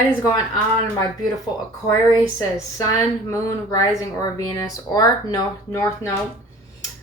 What is going on, my beautiful Aquarius? Says Sun, Moon, Rising, or Venus, or North Node.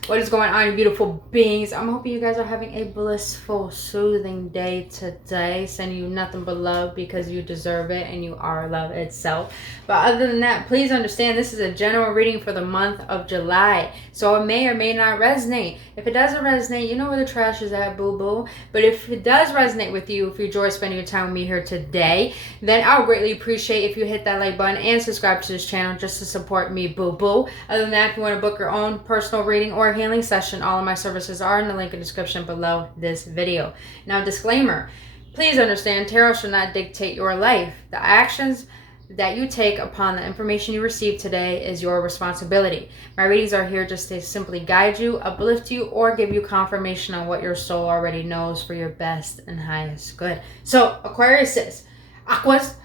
What is going on, beautiful beings? I'm hoping you guys are having a blissful, soothing day today. Sending you nothing but love because you deserve it and you are love itself. But other than that, please understand this is a general reading for the month of July. So it may or may not resonate. If it doesn't resonate, you know where the trash is at, boo-boo. But if it does resonate with you, if you enjoy spending your time with me here today, then I'll greatly appreciate if you hit that like button and subscribe to this channel just to support me, boo-boo. Other than that, if you want to book your own personal reading or healing session, all of my services are in the link in the description below this video. Now, disclaimer, please understand tarot should not dictate your life. The actions that you take upon the information you receive today is your responsibility. My readings are here just to simply guide you, uplift you, or give you confirmation on what your soul already knows for your best and highest good. So, Aquarius is Aquas.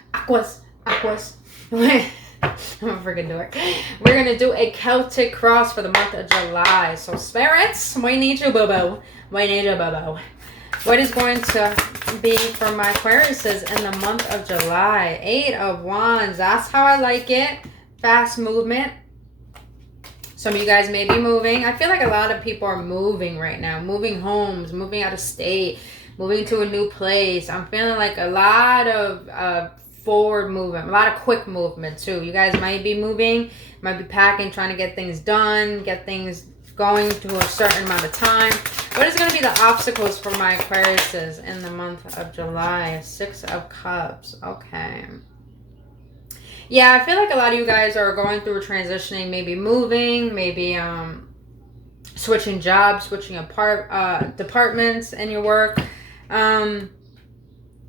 I'm a freaking dork. We're going to do a Celtic cross for the month of July. So, spirits, we need you, boo-boo. We need you, boo-boo. What is going to be for my Aquariuses in the month of July? 8 of Wands. That's how I like it. Fast movement. Some of you guys may be moving. I feel like a lot of people are moving right now. Moving homes, moving out of state, moving to a new place. I'm feeling like a lot of forward movement, a lot of quick movement too. You guys might be moving, might be packing, trying to get things done, get things going to a certain amount of time. What is going to be the obstacles for my Aquariuses in the month of July? 6 of Cups. Okay. Yeah, I feel like a lot of you guys are going through transitioning, maybe moving, maybe switching jobs, switching departments in your work.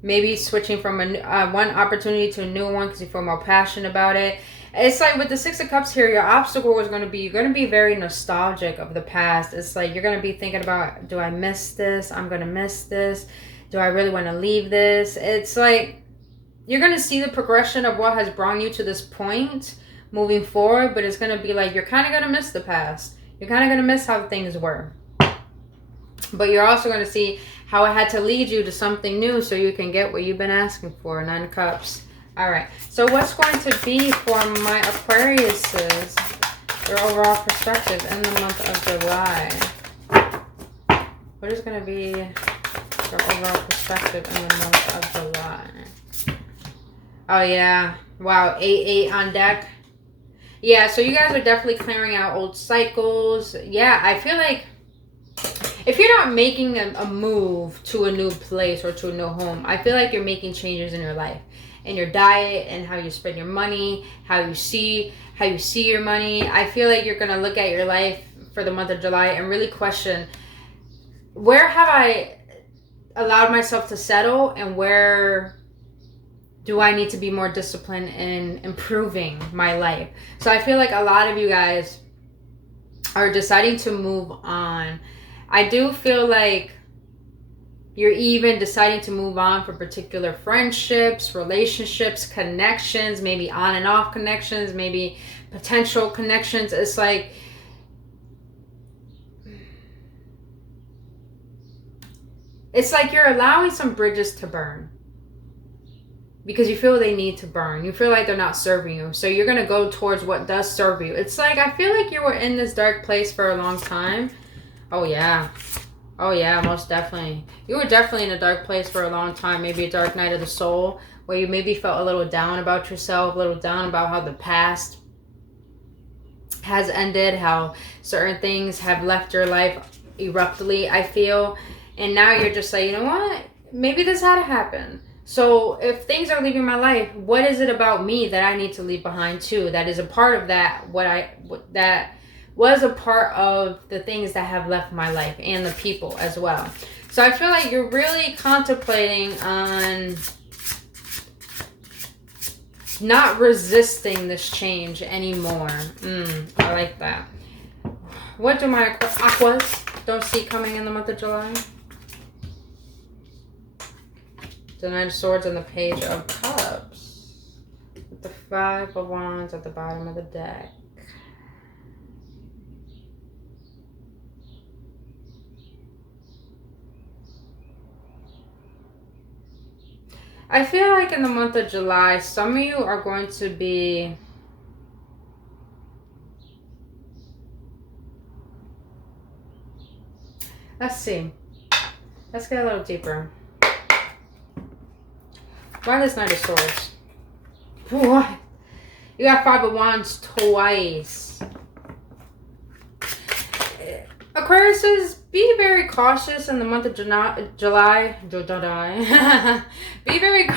Maybe switching from one opportunity to a new one because you feel more passionate about it. It's like with the 6 of Cups here, your obstacle is going to be, you're going to be very nostalgic of the past. It's like you're going to be thinking about, do I miss this? I'm going to miss this. Do I really want to leave this? It's like you're going to see the progression of what has brought you to this point moving forward, but it's going to be like you're kind of going to miss the past. You're kind of going to miss how things were. But you're also going to see how it had to lead you to something new so you can get what you've been asking for. 9 of Cups. All right. So what's going to be for my Aquariuses, their overall perspective in the month of July? What is going to be their overall perspective in the month of July? Oh, yeah. Wow. 8 on deck. Yeah, so you guys are definitely clearing out old cycles. Yeah, I feel like if you're not making a move to a new place or to a new home, I feel like you're making changes in your life, in your diet, and how you spend your money, how you see your money. I feel like you're gonna look at your life for the month of July and really question, where have I allowed myself to settle, and where do I need to be more disciplined in improving my life? So I feel like a lot of you guys are deciding to move on. I do feel like you're even deciding to move on from particular friendships, relationships, connections, maybe on and off connections, maybe potential connections. It's like you're allowing some bridges to burn because you feel they need to burn. You feel like they're not serving you. So you're going to go towards what does serve you. It's like I feel like you were in this dark place for a long time. Oh, yeah. Oh, yeah, most definitely. You were definitely in a dark place for a long time. Maybe a dark night of the soul where you maybe felt a little down about yourself, a little down about how the past has ended, how certain things have left your life abruptly, I feel. And now you're just like, you know what? Maybe this had to happen. So if things are leaving my life, what is it about me that I need to leave behind too? That is a part of that, that was a part of the things that have left my life and the people as well. So I feel like you're really contemplating on not resisting this change anymore. I like that. What do my Aquas don't see coming in the month of July? The 9 of Swords and the Page of Cups. With the 5 of Wands at the bottom of the deck. I feel like in the month of July, some of you are going to be... Let's see. Let's get a little deeper. Why this Knight of Swords? What? You got 5 of Wands twice. Aquarius says, be very cautious in the month of July. Be very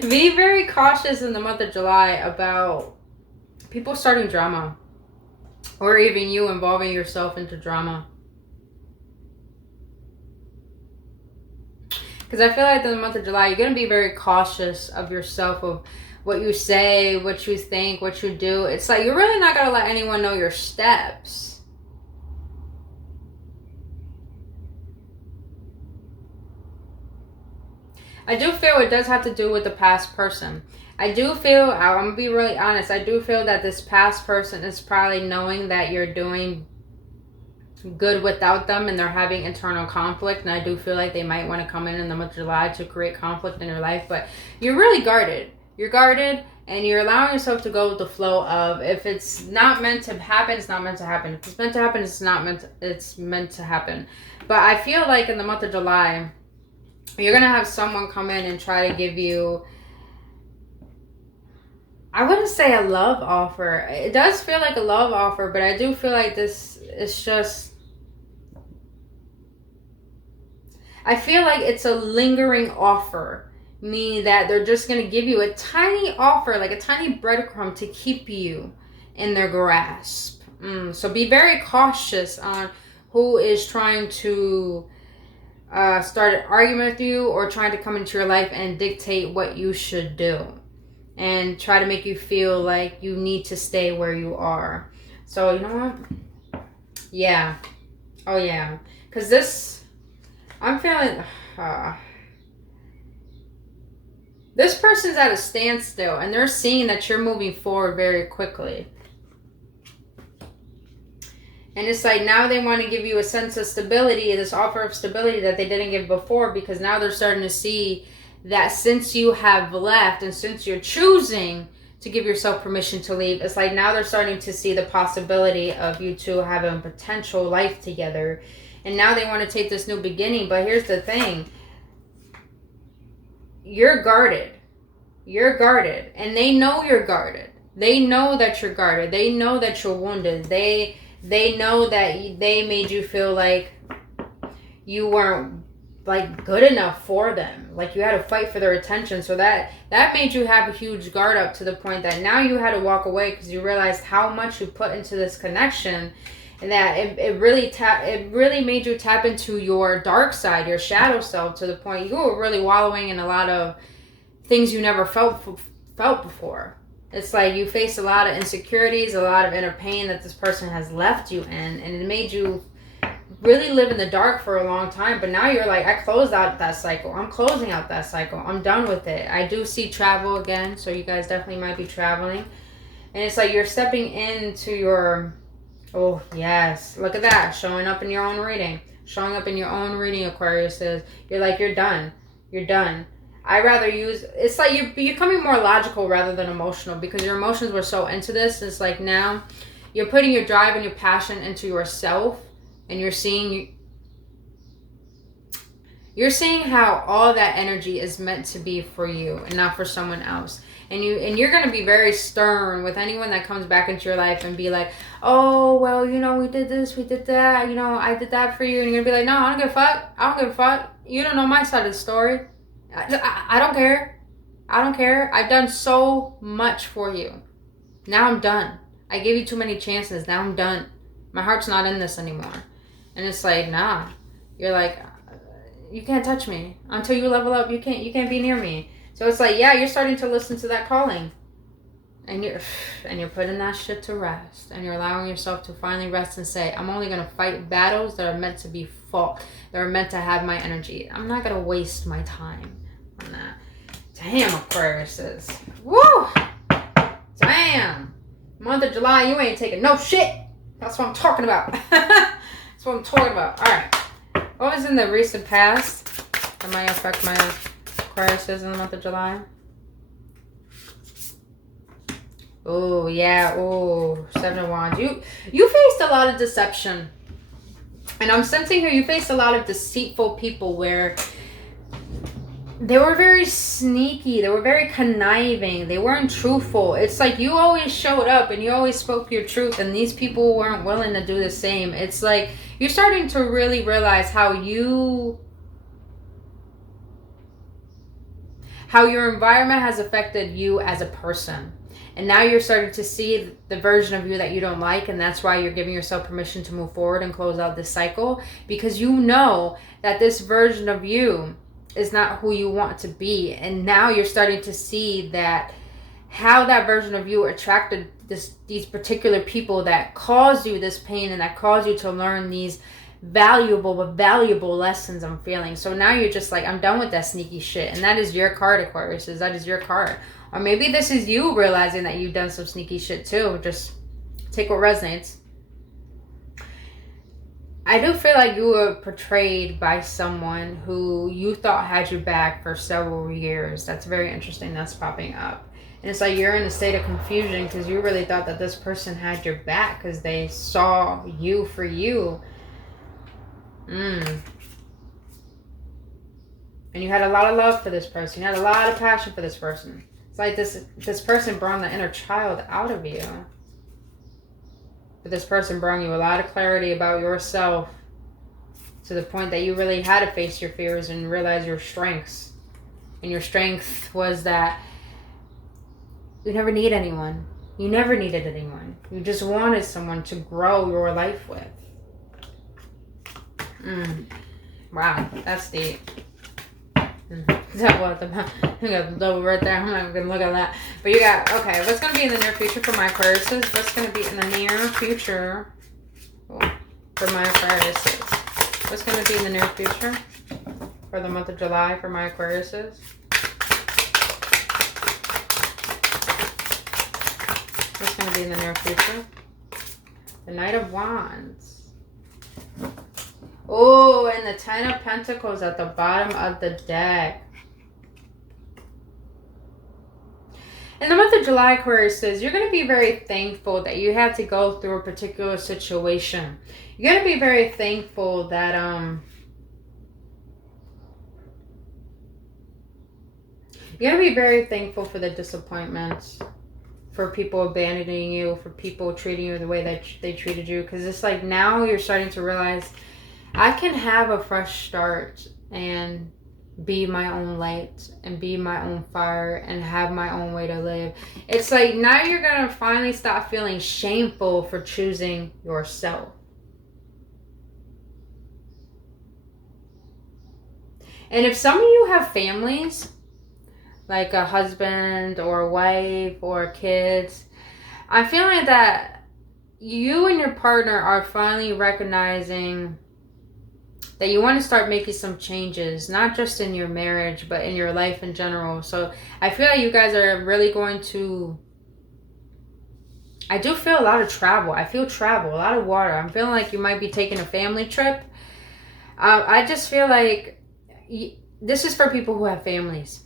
Be very cautious in the month of July about people starting drama. Or even you involving yourself into drama. Because I feel like in the month of July, you're going to be very cautious of yourself, of what you say, what you think, what you do. It's like you're really not going to let anyone know your steps. I do feel it does have to do with the past person. I do feel, I'm going to be really honest, I do feel that this past person is probably knowing that you're doing good without them and they're having internal conflict, and I do feel like they might want to come in the month of July to create conflict in your life, but you're really guarded. You're guarded and you're allowing yourself to go with the flow of, if it's not meant to happen, it's not meant to happen. If it's meant to happen, it's meant to happen. But I feel like in the month of July, you're going to have someone come in and try to give you, I wouldn't say a love offer. It does feel like a love offer, but I do feel like this is just, I feel like it's a lingering offer, meaning that they're just going to give you a tiny offer, like a tiny breadcrumb to keep you in their grasp. So be very cautious on who is trying to start an argument with you or trying to come into your life and dictate what you should do and try to make you feel like you need to stay where you are. So, you know what? Yeah. Oh, yeah. Because this... I'm feeling, this person's at a standstill and they're seeing that you're moving forward very quickly. And it's like now they want to give you a sense of stability, this offer of stability that they didn't give before, because now they're starting to see that since you have left and since you're choosing to give yourself permission to leave, it's like now they're starting to see the possibility of you two having a potential life together. And now they want to take this new beginning. But here's the thing. You're guarded. You're guarded. And they know you're guarded. They know that you're guarded. They know that you're wounded. They know that they made you feel like you weren't like good enough for them. Like you had to fight for their attention. So that made you have a huge guard up to the point that now you had to walk away because you realized how much you put into this connection. And that it really made you tap into your dark side, your shadow self, to the point you were really wallowing in a lot of things you never felt before. It's like you faced a lot of insecurities, a lot of inner pain that this person has left you in, and it made you really live in the dark for a long time. But now you're like, I closed out that cycle. I'm closing out that cycle. I'm done with it. I do see travel again, so you guys definitely might be traveling. And it's like you're stepping into your... Oh, yes. Look at that. Showing up in your own reading. Showing up in your own reading, Aquarius says. You're like, you're done. You're done. I rather use... It's like you're becoming more logical rather than emotional, because your emotions were so into this. It's like now you're putting your drive and your passion into yourself, and you're seeing how all that energy is meant to be for you and not for someone else. And you're going to be very stern with anyone that comes back into your life and be like, oh, well, you know, we did this, we did that, you know, I did that for you. And you're going to be like, no, I don't give a fuck. I don't give a fuck. You don't know my side of the story. I don't care. I don't care. I've done so much for you. Now I'm done. I gave you too many chances. Now I'm done. My heart's not in this anymore. And it's like, nah. You're like, you can't touch me. Until you level up, you can't be near me. So it's like, yeah, you're starting to listen to that calling. And you're putting that shit to rest. And you're allowing yourself to finally rest and say, I'm only going to fight battles that are meant to be fought. That are meant to have my energy. I'm not going to waste my time on that. Damn, Aquarius is. Woo! Damn. Month of July, you ain't taking no shit. That's what I'm talking about. That's what I'm talking about. All right. What was in the recent past that might affect my Aquarius is in the month of July? Oh, yeah. Oh, Seven of Wands. You faced a lot of deception. And I'm sensing here you faced a lot of deceitful people where they were very sneaky. They were very conniving. They weren't truthful. It's like you always showed up and you always spoke your truth, and these people weren't willing to do the same. It's like you're starting to really realize how your environment has affected you as a person. And now you're starting to see the version of you that you don't like, and that's why you're giving yourself permission to move forward and close out this cycle, because you know that this version of you is not who you want to be. And now you're starting to see that how that version of you attracted these particular people that caused you this pain and that caused you to learn these valuable lessons I'm feeling. So now you're just like, I'm done with that sneaky shit. And that is your card, Aquarius. That is your card. Or maybe this is you realizing that you've done some sneaky shit too. Just take what resonates. I do feel like you were portrayed by someone who you thought had your back for several years. That's very interesting. That's popping up. And it's like you're in a state of confusion because you really thought that this person had your back because they saw you for you. And you had a lot of love for this person. You had a lot of passion for this person. It's like this person brought the inner child out of you. But this person brought you a lot of clarity about yourself to the point that you really had to face your fears and realize your strengths. And your strength was that you never need anyone. You never needed anyone. You just wanted someone to grow your life with. Wow, that's deep. That was I got the double right there. I'm not gonna look at that. But you got, okay, what's gonna be in the near future for my Aquariuses? What's gonna be in the near future for my Aquariuses? What's gonna be in the near future for the month of July for my Aquariuses? What's gonna be in the near future? The Knight of Wands. Oh, and the Ten of Pentacles at the bottom of the deck. In the month of July, Aquarius says, you're going to be very thankful that you had to go through a particular situation. You're going to be very thankful that, you're going to be very thankful for the disappointments, for people abandoning you, for people treating you the way that they treated you. Because it's like now you're starting to realize, I can have a fresh start and be my own light and be my own fire and have my own way to live. It's like now you're going to finally stop feeling shameful for choosing yourself. And if some of you have families, like a husband or a wife or kids, I feel like that you and your partner are finally recognizing that you want to start making some changes, not just in your marriage, but in your life in general. So I feel like you guys are really going to, I do feel a lot of travel. I feel travel, a lot of water. I'm feeling like you might be taking a family trip. I just feel like this is for people who have families.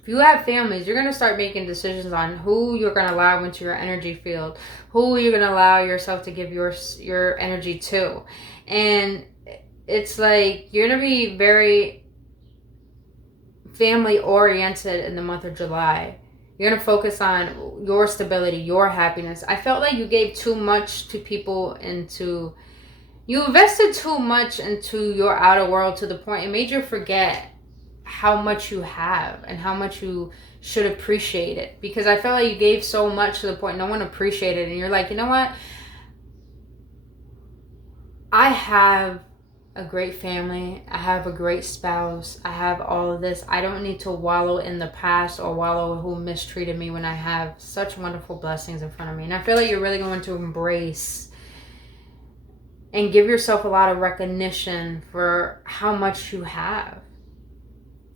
If you have families, you're going to start making decisions on who you're going to allow into your energy field, who you're going to allow yourself to give your energy to. And it's like you're going to be very family oriented in the month of July. You're going to focus on your stability, your happiness. I felt like you gave too much to people you invested too much into your outer world to the point it made you forget how much you have and how much you should appreciate it. Because I felt like you gave so much to the point no one appreciated it. And you're like, you know what? I have a great family. I have a great spouse. I have all of this. I don't need to wallow in the past or wallow who mistreated me when I have such wonderful blessings in front of me. And I feel like you're really going to embrace and give yourself a lot of recognition for how much you have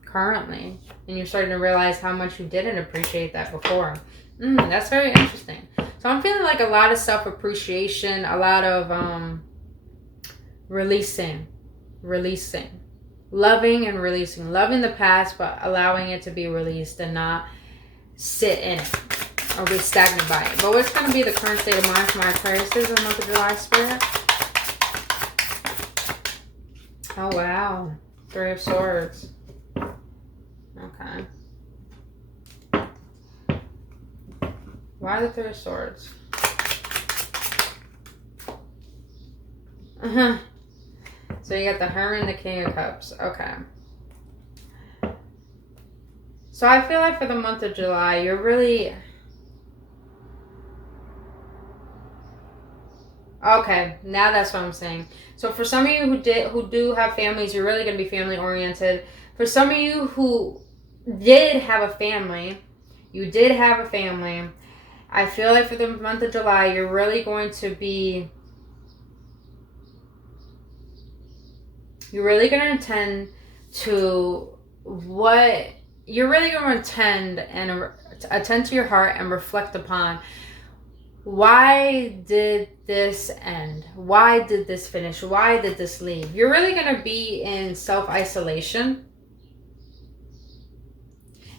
currently. And you're starting to realize how much you didn't appreciate that before. That's very interesting. So I'm feeling like a lot of self-appreciation, a lot of releasing. Loving and releasing. Loving the past, but allowing it to be released and not sit in it or be stagnant by it. But what's going to be the current state of mind for my Aquarius in the month of July, Spirit? Oh, wow. 3 of Swords. Okay. Why the 3 of Swords? So you got the Hermit and the King of Cups. Okay. So I feel like for the month of July, you're really... Okay, now that's what I'm saying. So for some of you who do have families, you're really going to be family oriented. For some of you who did have a family, I feel like for the month of July, you're really going to be... You're really going to attend to what... You're really going to attend to your heart and reflect upon, why did this end? Why did this finish? Why did this leave? You're really going to be in self-isolation.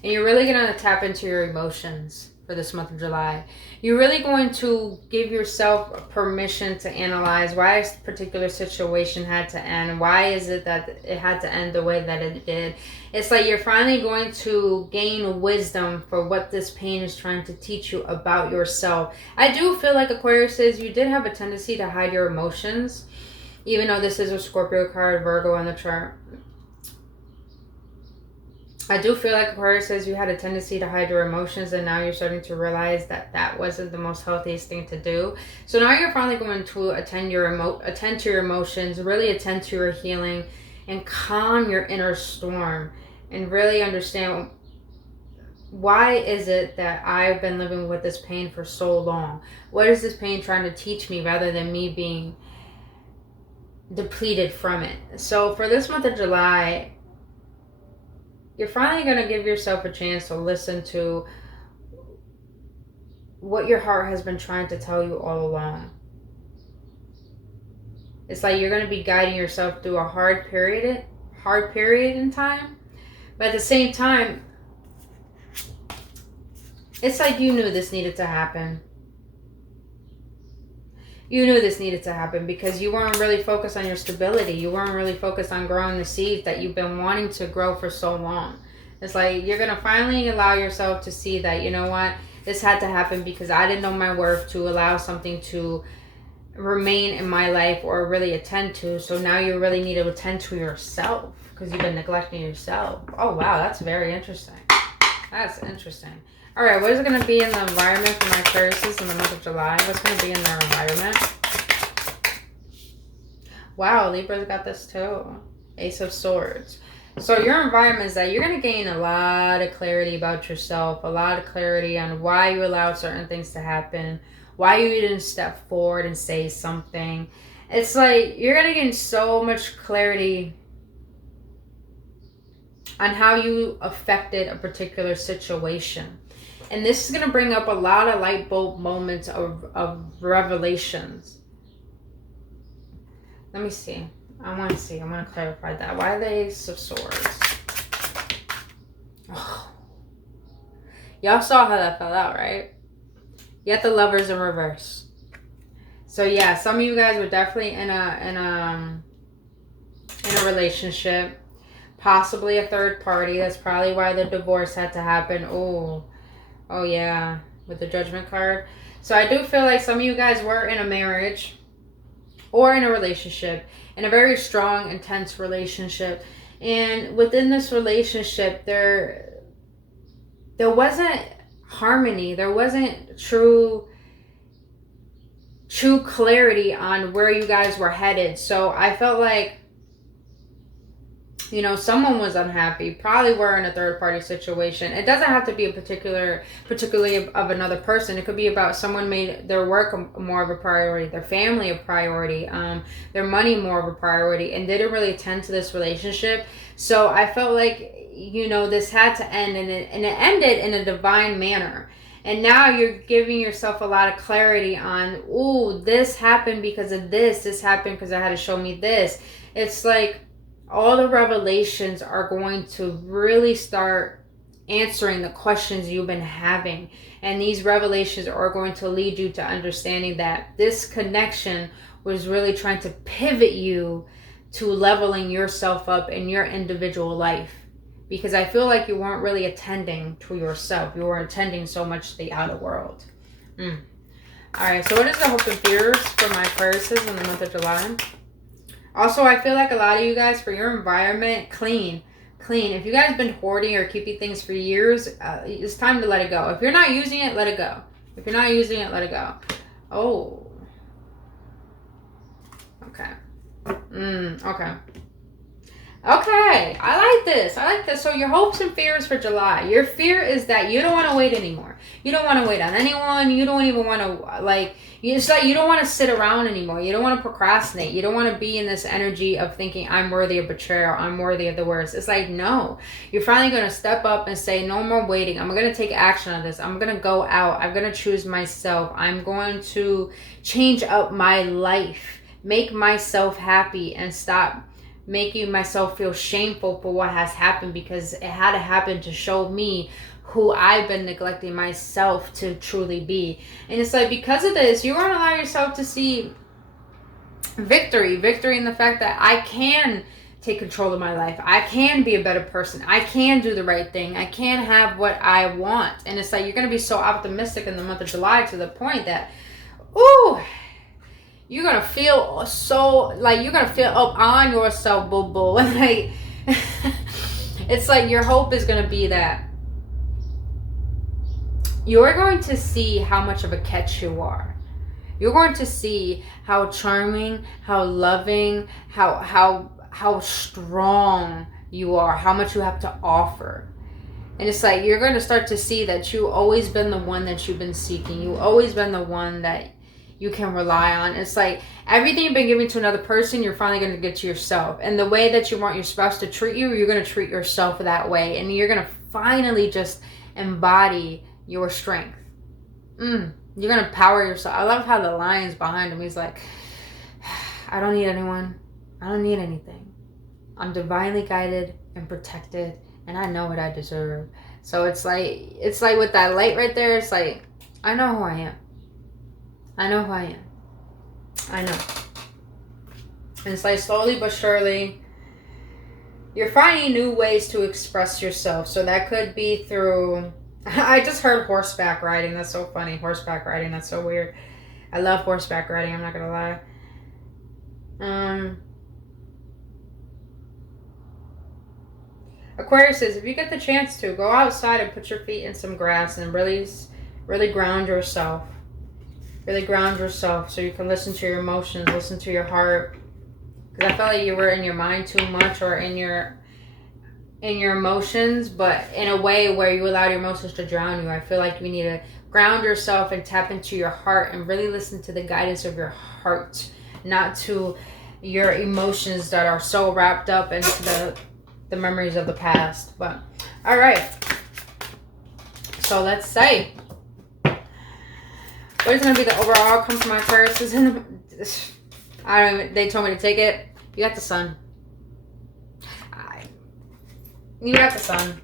And you're really going to tap into your emotions for this month of July. You're really going to give yourself permission to analyze why a particular situation had to end. Why is it that it had to end the way that it did? It's like you're finally going to gain wisdom for what this pain is trying to teach you about yourself. I do feel like, Aquarius says, you did have a tendency to hide your emotions. Even though this is a Scorpio card, Virgo on the chart. I do feel like, Aquarius says, you had a tendency to hide your emotions, and now you're starting to realize that that wasn't the most healthiest thing to do. So now you're finally going to attend to your emotions, really attend to your healing, and calm your inner storm, and really understand, why is it that I've been living with this pain for so long? What is this pain trying to teach me, rather than me being depleted from it? So for this month of July, you're finally going to give yourself a chance to listen to what your heart has been trying to tell you all along. It's like you're going to be guiding yourself through a hard period in time. But at the same time, it's like you knew this needed to happen. You knew this needed to happen because you weren't really focused on your stability. You weren't really focused on growing the seed that you've been wanting to grow for so long. It's like you're going to finally allow yourself to see that, you know what, this had to happen because I didn't know my worth to allow something to remain in my life or really attend to. So now you really need to attend to yourself because you've been neglecting yourself. Oh, wow, that's very interesting. That's interesting. All right, what is it going to be in the environment for my Aquariuses in the month of July? What's going to be in their environment? Wow, Libra's got this too. Ace of Swords. So your environment is that you're going to gain a lot of clarity about yourself, a lot of clarity on why you allowed certain things to happen, why you didn't step forward and say something. It's like you're going to gain so much clarity on how you affected a particular situation. And this is going to bring up a lot of light bulb moments of revelations. Let me see. I want to clarify that. Why the Ace of Swords? Oh. Y'all saw how that fell out, right? Yet the Lovers in reverse. So yeah, some of you guys were definitely in a relationship. Possibly a third party. That's probably why the divorce had to happen. Oh yeah, with the Judgment card. So I do feel like some of you guys were in a marriage or in a relationship, in a very strong, intense relationship. And within this relationship, there wasn't harmony. There wasn't true clarity on where you guys were headed. So I felt like, you know, someone was unhappy. Probably were in a third party situation. It doesn't have to be particularly of another person. It could be about someone made their work more of a priority, their family a priority, their money more of a priority, and didn't really attend to this relationship. So I felt like, you know, this had to end, and it ended in a divine manner. And now you're giving yourself a lot of clarity on, ooh, this happened because of this. This happened because I had to show me this. It's like all the revelations are going to really start answering the questions you've been having. And these revelations are going to lead you to understanding that this connection was really trying to pivot you to leveling yourself up in your individual life. Because I feel like you weren't really attending to yourself. You were attending so much to the outer world. Alright, so what is the hopes and fears for my Aquariuses in the month of July? Also, I feel like a lot of you guys, for your environment, clean. If you guys have been hoarding or keeping things for years, it's time to let it go. If you're not using it, let it go. If you're not using it, let it go. Oh. Okay. Okay. Okay, I like this. So your hopes and fears for July. Your fear is that you don't want to wait anymore. You don't want to wait on anyone. You don't even want to, it's like you don't want to sit around anymore. You don't want to procrastinate. You don't want to be in this energy of thinking, I'm worthy of betrayal. I'm worthy of the worst. It's like, no. You're finally going to step up and say, no more waiting. I'm going to take action on this. I'm going to go out. I'm going to choose myself. I'm going to change up my life. Make myself happy and stop making myself feel shameful for what has happened, because it had to happen to show me who I've been neglecting myself to truly be. And it's like, because of this, you're going to allow yourself to see victory in the fact that I can take control of my life. I can be a better person. I can do the right thing. I can have what I want. And it's like, you're going to be so optimistic in the month of July to the point that, ooh, you're going to feel so, you're going to feel up on yourself, boo-boo. Like, it's like your hope is going to be that you're going to see how much of a catch you are. You're going to see how charming, how loving, how strong you are, how much you have to offer. And it's like, you're going to start to see that you've always been the one that you've been seeking. You've always been the one that you can rely on. It's like everything you've been giving to another person, you're finally going to get to yourself. And the way that you want your spouse to treat you, you're going to treat yourself that way. And you're going to finally just embody your strength. You're going to power yourself. I love how the lion's behind him. He's like, I don't need anyone. I don't need anything. I'm divinely guided and protected, and I know what I deserve. So it's like with that light right there, it's like, I know who I am. I know who I am. I know. And it's like, slowly but surely, you're finding new ways to express yourself. So that could be through, I just heard horseback riding. That's so funny. Horseback riding. That's so weird. I love horseback riding. I'm not going to lie. Aquarius says, if you get the chance to, go outside and put your feet in some grass and really, really ground yourself. Really ground yourself so you can listen to your emotions, listen to your heart. Because I felt like you were in your mind too much, or in your emotions, but in a way where you allowed your emotions to drown you. I feel like you need to ground yourself and tap into your heart and really listen to the guidance of your heart, not to your emotions that are so wrapped up into the memories of the past. But all right, so let's say, what is going to be the overall outcome for my Aquarius? They told me to take it. You got the sun. You got the sun.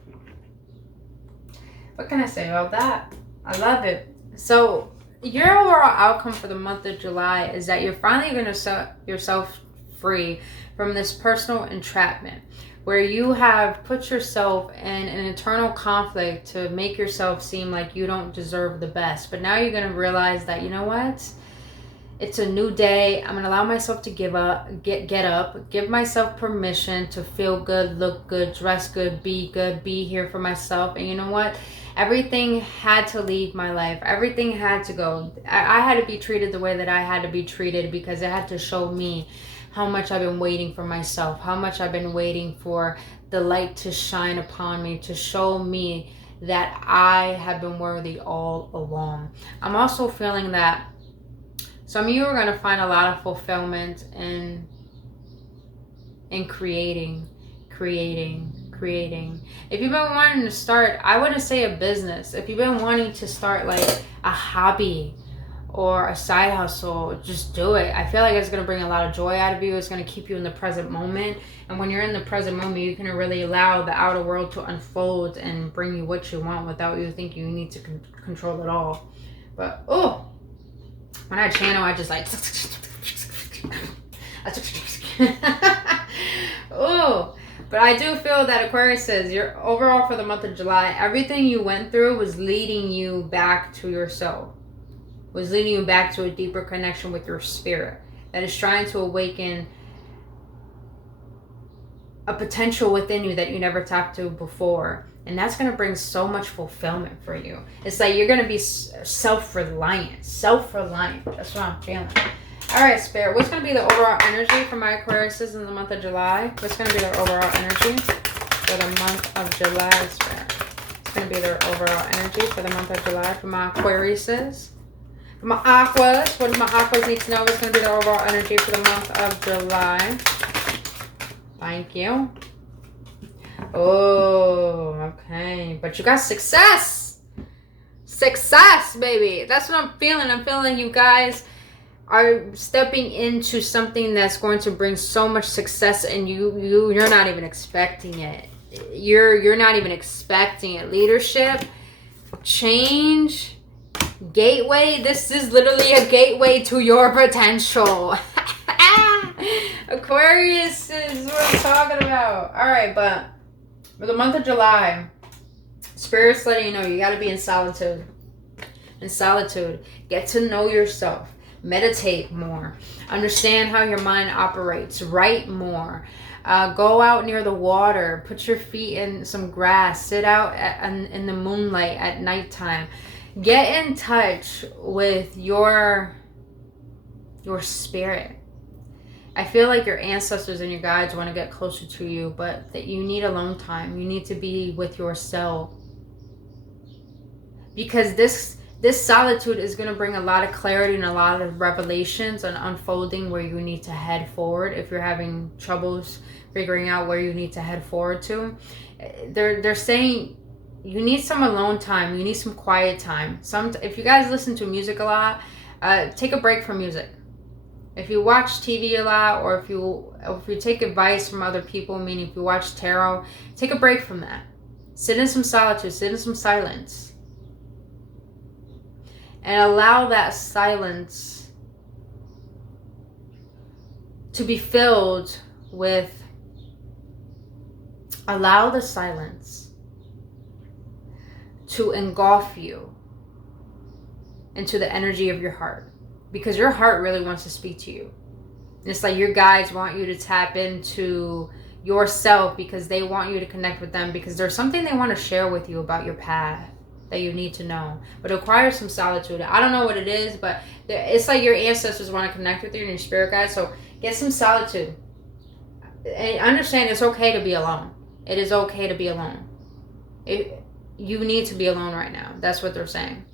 What can I say about that? I love it. So your overall outcome for the month of July is that you're finally going to set yourself free from this personal entrapment, where you have put yourself in an internal conflict to make yourself seem like you don't deserve the best. But now you're going to realize that, you know what? It's a new day. I'm going to allow myself to get up, give myself permission to feel good, look good, dress good, be here for myself. And you know what? Everything had to leave my life. Everything had to go. I had to be treated the way that I had to be treated, because it had to show me how much I've been waiting for myself, how much I've been waiting for the light to shine upon me, to show me that I have been worthy all along. I'm also feeling that some of you are going to find a lot of fulfillment in creating. If you've been wanting to start, I wouldn't say a business. If you've been wanting to start like a hobby, or a side hustle, just do it. I feel like it's going to bring a lot of joy out of you. It's going to keep you in the present moment. And when you're in the present moment, you can really allow the outer world to unfold and bring you what you want without you thinking you need to control it all. But, oh, when I channel, I just like... oh, but I do feel that Aquarius says you're overall for the month of July, everything you went through was leading you back to yourself. Was leading you back to a deeper connection with your spirit that is trying to awaken a potential within you that you never tapped to before. And that's going to bring so much fulfillment for you. It's like you're going to be self-reliant. Self-reliant. That's what I'm feeling. All right, Spirit. What's going to be the overall energy for my Aquariuses in the month of July? What's going to be their overall energy for the month of July, Spirit? It's going to be their overall energy for the month of July for my Aquariuses. My Aquas, what do my Aquas need to know? What's going to be the overall energy for the month of July? Thank you. Oh, okay. But you got success. Success, baby. That's what I'm feeling. I'm feeling you guys are stepping into something that's going to bring so much success, and you're not even expecting it. You're not even expecting it. Leadership, change, gateway. This is literally a gateway to your potential. Aquarius is what I'm talking about. All right, but for the month of July, Spirit's letting you know you got to be in solitude. In solitude, get to know yourself. Meditate more. Understand how your mind operates. Write more. Go out near the water. Put your feet in some grass. Sit out in the moonlight at nighttime. Get in touch with your spirit. I feel like your ancestors and your guides want to get closer to you, but that you need alone time. You need to be with yourself. Because this solitude is going to bring a lot of clarity and a lot of revelations and unfolding where you need to head forward. If you're having troubles figuring out where you need to head forward to, they're saying you need some alone time. You need some quiet time. If you guys listen to music a lot, take a break from music. If you watch TV a lot, or if you take advice from other people, meaning if you watch tarot, take a break from that. Sit in some solitude. Sit in some silence. And allow that silence to be filled with, allow the silence to engulf you into the energy of your heart. Because your heart really wants to speak to you. And it's like your guides want you to tap into yourself because they want you to connect with them, because there's something they want to share with you about your path that you need to know. But it requires some solitude. I don't know what it is, but it's like your ancestors want to connect with you and your spirit guides. So get some solitude. And understand it's okay to be alone. It is okay to be alone. You need to be alone right now. That's what they're saying.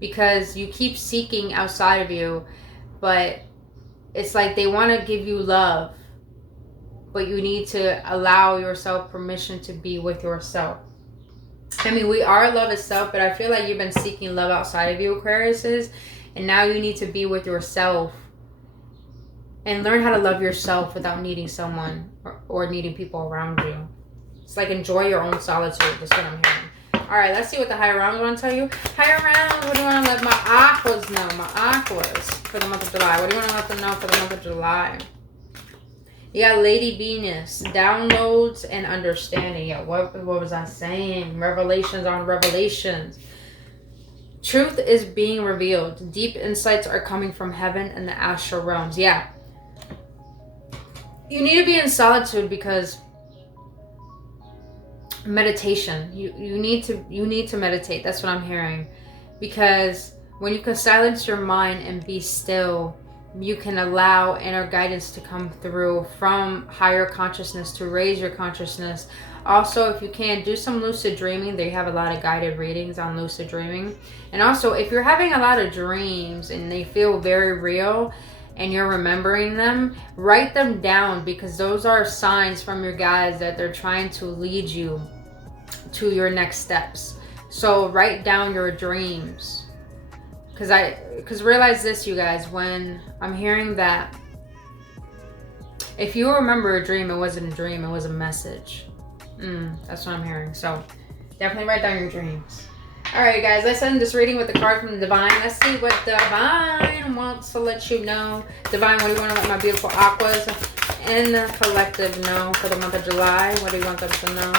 Because you keep seeking outside of you, but it's like they want to give you love, but you need to allow yourself permission to be with yourself. I mean, we are love itself, but I feel like you've been seeking love outside of you, Aquariuses, and now you need to be with yourself and learn how to love yourself without needing someone or needing people around you. It's like enjoy your own solitude. That's what I'm hearing. All right, let's see what the higher realms want to tell you. Higher realms, what do you want to let my Aquas know? My Aquas for the month of July. What do you want to let them know for the month of July? You got Lady Venus, downloads and understanding. Yeah, what was I saying? Revelations on revelations. Truth is being revealed. Deep insights are coming from heaven and the astral realms. Yeah. You need to be in solitude because meditation. You need to meditate. That's what I'm hearing. Because when you can silence your mind and be still, you can allow inner guidance to come through from higher consciousness to raise your consciousness. Also, if you can, do some lucid dreaming. They have a lot of guided readings on lucid dreaming. And also, if you're having a lot of dreams and they feel very real and you're remembering them, write them down, because those are signs from your guides that they're trying to lead you to your next steps. So write down your dreams, Because realize this, you guys, when I'm hearing that, if you remember a dream, it wasn't a dream, it was a message. That's what I'm hearing. So definitely write down your dreams. Alright, guys, let's end this reading with the card from the Divine. Let's see what Divine wants to let you know. Divine, what do you want to let my beautiful Aquas in the collective know for the month of July? What do you want them to know?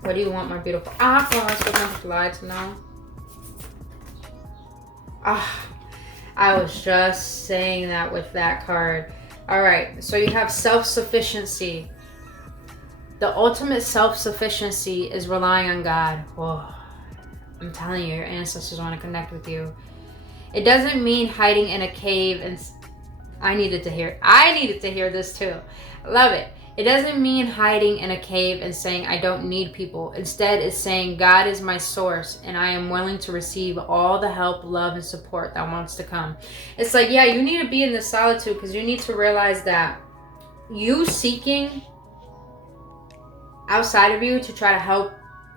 What do you want my beautiful Aquas for the month of July to know? I was just saying that with that card. Alright, so you have self-sufficiency. The ultimate self-sufficiency is relying on God. Whoa. I'm telling you, your ancestors want to connect with you. It doesn't mean hiding in a cave and... I needed to hear this too. I love it. It doesn't mean hiding in a cave and saying, I don't need people. Instead, it's saying, God is my source and I am willing to receive all the help, love, and support that wants to come. It's like, yeah, you need to be in this solitude because you need to realize that you seeking outside of you to try to help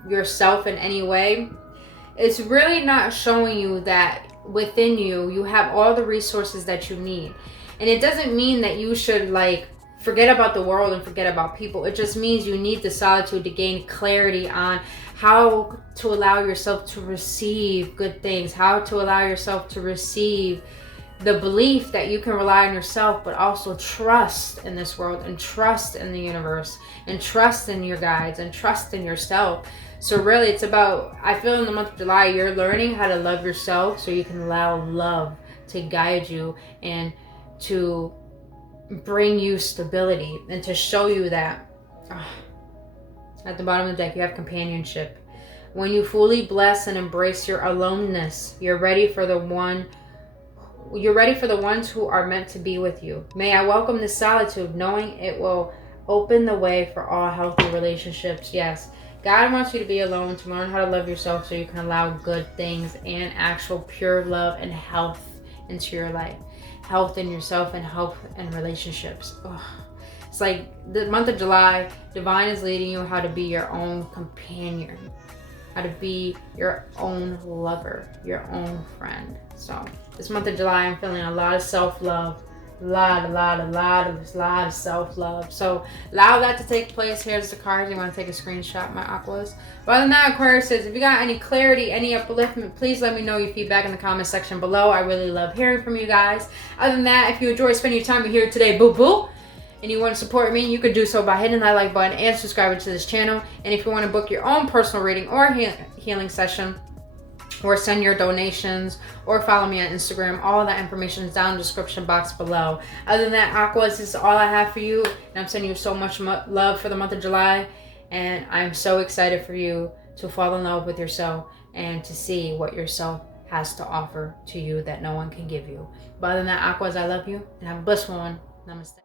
yourself in any way, it's really not showing you that within you, you have all the resources that you need. And it doesn't mean that you should like forget about the world and forget about people. It just means you need the solitude to gain clarity on how to allow yourself to receive good things, how to allow yourself to receive the belief that you can rely on yourself, but also trust in this world and trust in the universe and trust in your guides and trust in yourself. So really it's about, I feel in the month of July, you're learning how to love yourself so you can allow love to guide you and to bring you stability and to show you that at the bottom of the deck you have companionship. When you fully bless and embrace your aloneness, you're ready for the ones who are meant to be with you. May I welcome this solitude, knowing it will open the way for all healthy relationships. Yes, God wants you to be alone, to learn how to love yourself so you can allow good things and actual pure love and health into your life. Health in yourself and health in relationships. It's like the month of July, Divine is leading you how to be your own companion, how to be your own lover, your own friend. So this month of July, I'm feeling a lot of self-love, a lot of self-love. So allow that to take place. Here's the cards. You want to take a screenshot, my Aquas. But other than that, Aquarius says, if you got any clarity, any upliftment, please let me know your feedback in the comment section below. I really love hearing from you guys. Other than that, if you enjoy spending your time here today, boo-boo, and you want to support me, you could do so by hitting that like button and subscribing to this channel. And if you want to book your own personal reading or healing session, or send your donations, or follow me on Instagram, all of that information is down in the description box below. Other than that, Aquas, this is all I have for you, and I'm sending you so much love for the month of July, and I'm so excited for you to fall in love with yourself and to see what yourself has to offer to you that no one can give you. But other than that, Aquas, I love you, and have a blissful one. Namaste.